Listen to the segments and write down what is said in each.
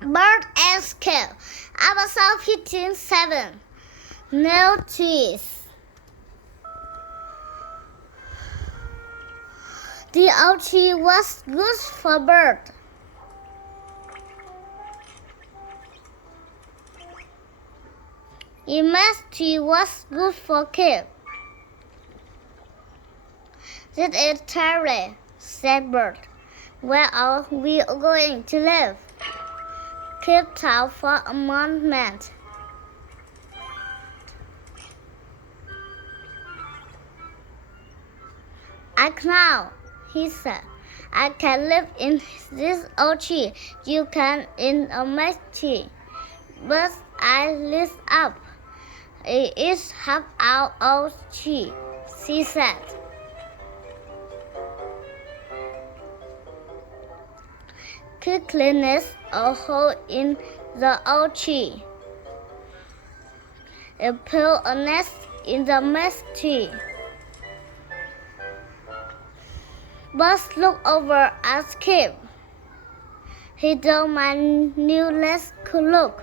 Bird and Scale. Episode 15:7. Notice. The old tree was good for bird. The mess tree was good for kid. This is terrible, said Bird. Where are we going to live? Kid thought for a moment. I know, he said. I can live in this old tree. You can in a mess tree. But I live up. It is half our old tree, she said. Kid cleaned a hole in the old tree. It built a nest in the mess tree. Buzz looked over at Skip. He thought my new nest could look.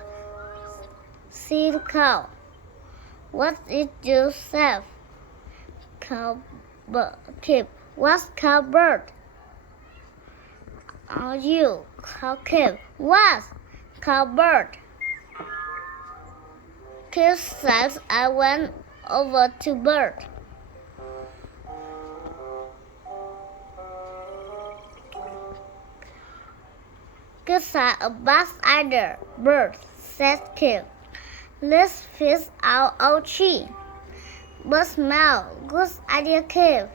See the cow. What did you say? Kip. What's cowbird? Are you Kip? What? Cowbird. Kip said I went over to Bird. Good side a bus either, Bird, said Kip. Let's fix our old tree. Bird smiled. Good idea, Kip.